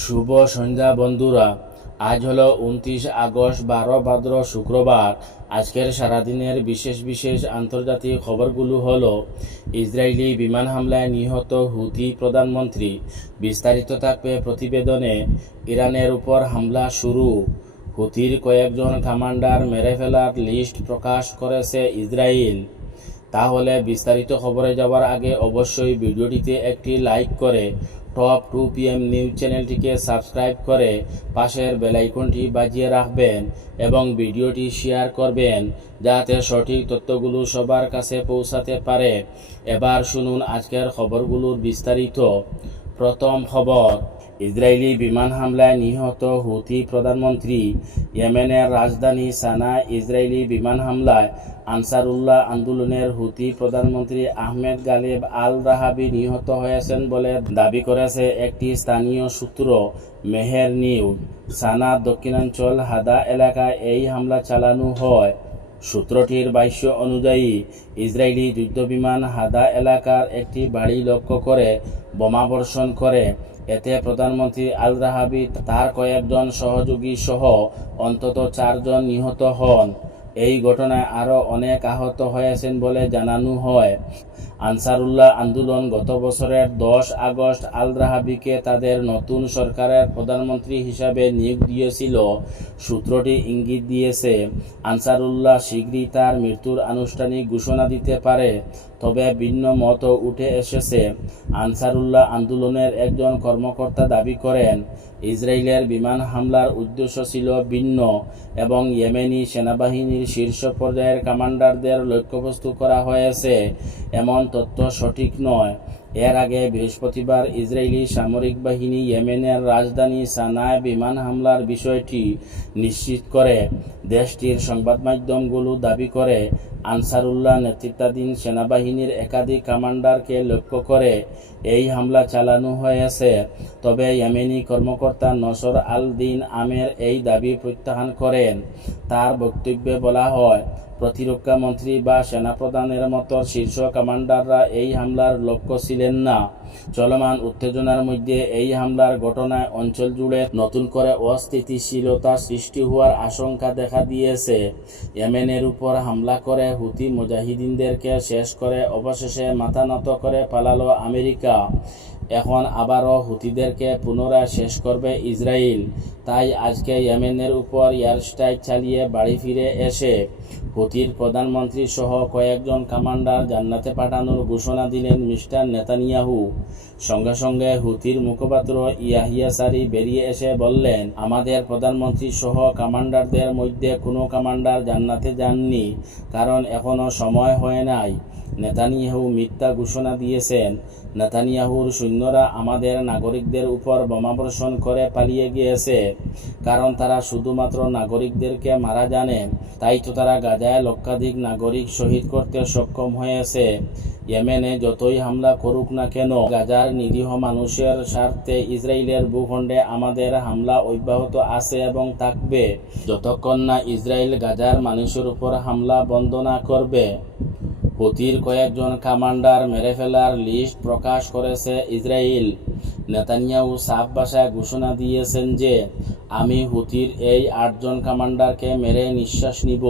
শুভ সন্ধ্যা বন্ধুরা। আজ হলো উনত্রিশ আগস্ট, বারো ভাদ্র শুক্রবার। আজকের সারাদিনের বিশেষ বিশেষ আন্তর্জাতিক খবরগুলো হলো, ইসরায়েলি বিমান হামলায় নিহত হুতি প্রধানমন্ত্রী। বিস্তারিত থাকবে প্রতিবেদনে, ইরানের উপর হামলা শুরু। হুতির কয়েকজন কমান্ডার মেরে ফেলার লিস্ট প্রকাশ করেছে ইসরায়েল। তাহলে বিস্তারিত খবরে যাওয়ার আগে অবশ্যই ভিডিওটিতে একটি লাইক করে টপ টু পিএম নিউজ চ্যানেলটিকে সাবস্ক্রাইব করে পাশের বেলাইকনটি বাজিয়ে রাখবেন এবং ভিডিওটি শেয়ার করবেন যাতে সঠিক তথ্যগুলো সবার কাছে পৌঁছাতে পারে। এবার শুনুন আজকের খবরগুলোর বিস্তারিত। প্রথম খবর ইসরায়েলি বিমান হামলায় নিহত হুথি প্রধানমন্ত্রী ইয়েমেনের রাজধানী সানা ইসরায়েলি বিমান হামলায় আনসারুল্লাহ আন্দোলনের হুতি প্রধানমন্ত্রী আহমেদ গালিব আল রাহাবি নিহত হয়েছেন বলে দাবি করেছে একটি স্থানীয় সূত্র মেহের নিউজ। সানা দক্ষিণাঞ্চল হাদা এলাকায় এই হামলা চালানো হয়। সূত্রটির ভাষ্য অনুযায়ী ইসরায়েলি যুদ্ধবিমান হাদা এলাকার একটি বাড়ি লক্ষ্য করে বোমাবর্ষণ করে। এতে প্রধানমন্ত্রী আল রাহাবি তার কয়েকজন সহযোগী সহ অন্তত চারজন নিহত হন। এই ঘটনায় আরও অনেক আহত হয়েছেন বলে জানানো হয়। আনসারুল্লাহ আন্দোলন গত বছরের দশ আগস্ট আল রাহাবিকে তাদের নতুন সরকারের প্রধানমন্ত্রী হিসাবে নিয়োগ দিয়েছিল। সূত্রটি ইঙ্গিত দিয়েছে, আনসারুল্লাহ শীঘ্রই তার মৃত্যুর আনুষ্ঠানিক ঘোষণা দিতে পারে। তবে ভিন্ন মত উঠে এসেছে। আনসারুল্লাহ আন্দোলনের একজন কর্মকর্তা দাবি করেন, ইসরায়েলের বিমান হামলার উদ্দেশ্য ছিল ভিন্ন এবং ইয়েমেনি সেনাবাহিনীর শীর্ষ পর্যায়ের কমান্ডারদের লক্ষ্যবস্তু করা হয়েছে। এমন তথ্য সঠিক নয়। এর আগে বৃহস্পতিবার ইসরায়েলি সামরিক বাহিনী ইয়েমেনের রাজধানী সানায় বিমান হামলার বিষয়টি নিশ্চিত করে। দেশটির সংবাদ মাধ্যমগুলো দাবি করে, আনসারুল্লাহ নেতৃত্বাধীন সেনাবাহিনীর একাধিক কমান্ডারকে লক্ষ্য করে এই হামলা চালানো হয়েছে। তবে ইয়েমেনি কর্মকর্তা নসর আল দিন আমের এই দাবি প্রত্যাখ্যান করেন। তার বক্তব্যে বলা হয় প্রতিরক্ষা মন্ত্রী বা সেনাপ্রধানের মতো শীর্ষ কমান্ডাররা এই হামলার লক্ষ্য ছিলেন না। চলমান উত্তেজনার মধ্যে এই হামলার ঘটনায় অঞ্চল জুড়ে নতুন করে অস্থিতিশীলতা সৃষ্টি হওয়ার আশঙ্কা দেখা দিয়েছে। ইয়েমেনের উপর হামলা করে হুতি মুজাহিদিনদেরকে শেষ করে অবশেষে মাথা নত করে পালালো আমেরিকা। এখন আবারও হুতিদেরকে পুনরায় শেষ করবে ইসরায়েল তাই আজকে ইয়েমেনের উপর এয়ার স্ট্রাইক চালিয়ে বাড়ি ফিরে এসে হুতির প্রধানমন্ত্রী সহ কয়েকজন কমান্ডার জান্নাতে পাঠানোর ঘোষণা দিলেন মিস্টার নেতানিয়াহু। সঙ্গে সঙ্গে হুতির মুখপাত্র ইয়াহিয়া সারি বেরিয়ে এসে বললেন, আমাদের প্রধানমন্ত্রী সহ কমান্ডারদের মধ্যে কোনো কমান্ডার জান্নাতে যাননি, কারণ এখনও সময় হয় নাই। নেতানিয়াহু মিথ্যা ঘোষণা দিয়েছেন। নেতানিয়াহুর সৈন্যরা আমাদের নাগরিকদের উপর বোমাবর্ষণ করে পালিয়ে গিয়েছে, কারণ তারা শুধুমাত্র নাগরিকদেরকে মারা জানে। তাই তো তারা গাজায় লক্ষাধিক নাগরিক শহীদ করতে সক্ষম হয়েছে। ইয়েমেনে যতই হামলা করুক না কেন, গাজার নিরীহ মানুষের স্বার্থে ইসরায়েলের ভূখণ্ডে আমাদের হামলা অব্যাহত আছে এবং থাকবে। যতক্ষণ না ইসরায়েল গাজার মানুষের উপর হামলা বন্ধ না করবে হুতির কয়েকজন কমান্ডার মেরে ফেলার লিস্ট প্রকাশ করেছে ইসরায়েল। নেতানিয়াহু সাফ ভাষায় ঘোষণা দিয়েছেন যে, আমি হুতির এই আটজন কমান্ডারকে মেরে নিঃশ্বাস নিব।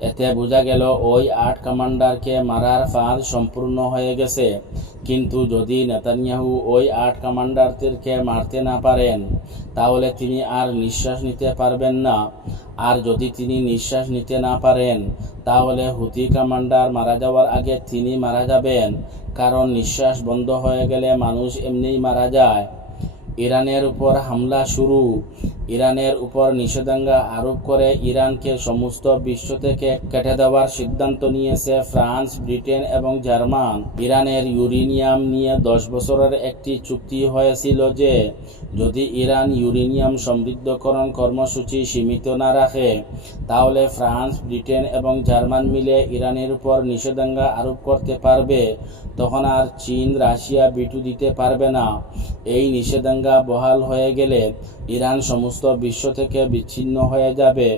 এতে বোঝা গেল ওই আট কমান্ডারকে মারার ফাঁদ সম্পূর্ণ হয়ে গেছে। কিন্তু যদি নেতানিয়াহু ওই আট কমান্ডারদেরকে মারতে না পারেন, তাহলে তিনি আর নিঃশ্বাস নিতে পারবেন না। আর যদি তিনি নিঃশ্বাস নিতে না পারেন, তাহলে হুতি কমান্ডার মারা যাওয়ার আগে তিনি মারা যাবেন। কারণ নিঃশ্বাস বন্ধ হয়ে গেলে মানুষ এমনিই মারা যায়। ইরানের উপর হামলা শুরু। ইরানের উপর নিষেধাজ্ঞা আরোপ করে ইরানকে সমস্ত বিশ্ব থেকে কেটে দেওয়ার সিদ্ধান্ত নিয়েছে ফ্রান্স, ব্রিটেন এবং জার্মান। ইরানের ইউরেনিয়াম নিয়ে দশ বছরের একটি চুক্তি হয়েছিল যে, যদি ইরান ইউরেনিয়াম সমৃদ্ধকরণ কর্মসূচি সীমিত না রাখে, তাহলে ফ্রান্স, ব্রিটেন এবং জার্মান মিলে ইরানের উপর নিষেধাজ্ঞা আরোপ করতে পারবে। তখন আর চীন, রাশিয়া, বিটু দিতে পারবে না। এই নিষেধাজ্ঞা বহাল হয়ে গেলে ইরান সমস্ত বিশ্ব থেকে বিচ্ছিন্ন হয়ে যাবে।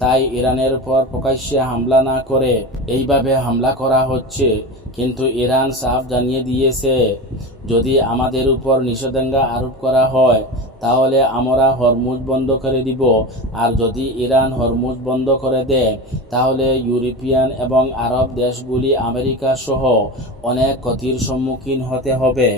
তাই ইরানের উপর প্রকাশ্যে হামলা না করে এইভাবে হামলা করা হচ্ছে। কিন্তু ইরান সাফ জানিয়ে দিয়েছে, যদি আমাদের উপর নিষেধাজ্ঞা আরোপ করা হয়, তাহলে আমরা হরমুজ বন্ধ করে দিব। আর যদি ইরান হরমুজ বন্ধ করে দেয়, তাহলে ইউরোপিয়ান এবং আরব দেশগুলি আমেরিকা সহ অনেক ক্ষতির সম্মুখীন হতে হবে।